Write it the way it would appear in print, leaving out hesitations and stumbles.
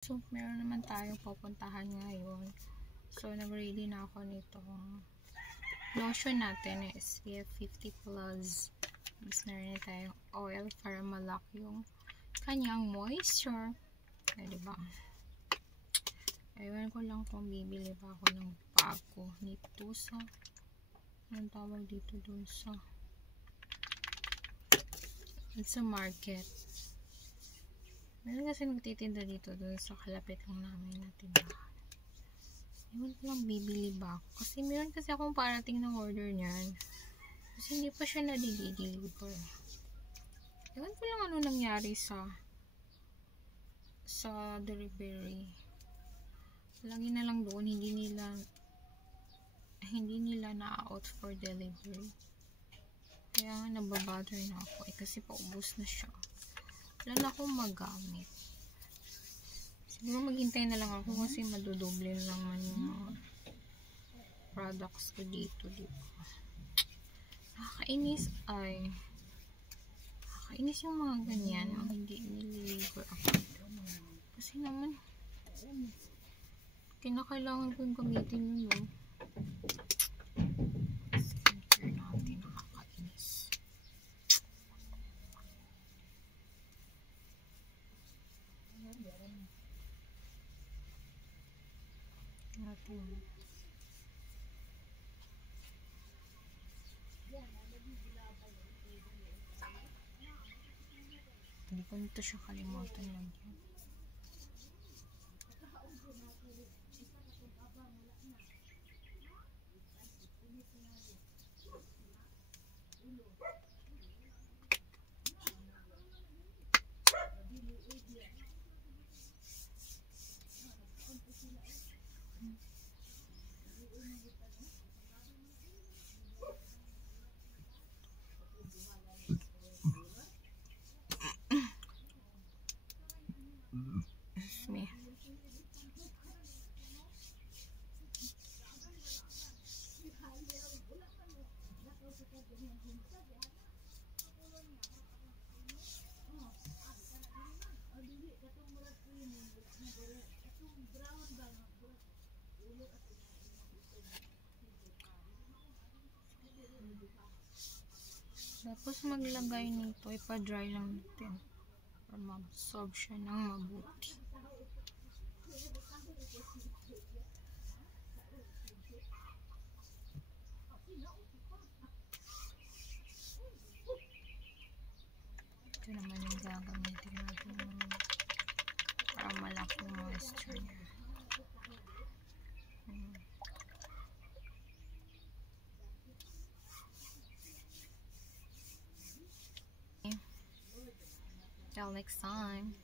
So, meron naman tayong pupuntahan ngayon. So, nag-ready na ako nitong lotion natin na SPF 50 plus. Mas meron na tayong oil para malak yung kanyang moisture. Ay, diba? Ewan ko lang kung bibili pa ako ng bago nito sa anong tawag dito dun sa market. Meron kasi nagtitinda dito dun sa kalapit lang namin na tindahan. Ewan ko lang bibili ba ako. Kasi meron kasi akong parating ng order niyan. Kasi hindi pa siya na-deliver. Ewan ko lang ano nangyari sa delivery. Lagi na lang doon, hindi nila na-out for delivery. Kaya nga nababother na ako. Kasi paubos na siya. Wala na akong magamit. Siguro maghintay na lang ako kasi madudoble naman yung mga products ko dito. Nakakainis yung mga ganyan. Hindi nililiver ako. Kasi naman kinakailangan ko yung gamitin yun. Skincare natin. Nakakainis. Hindi ko nito siya kalimutan lang yun. Me. Tapos maglagay nito, ipa-dry lang natin para ma-absorb siya ng mabuti. Ito naman yung gagamitin natin para malaki yung moisture niya. Till next time.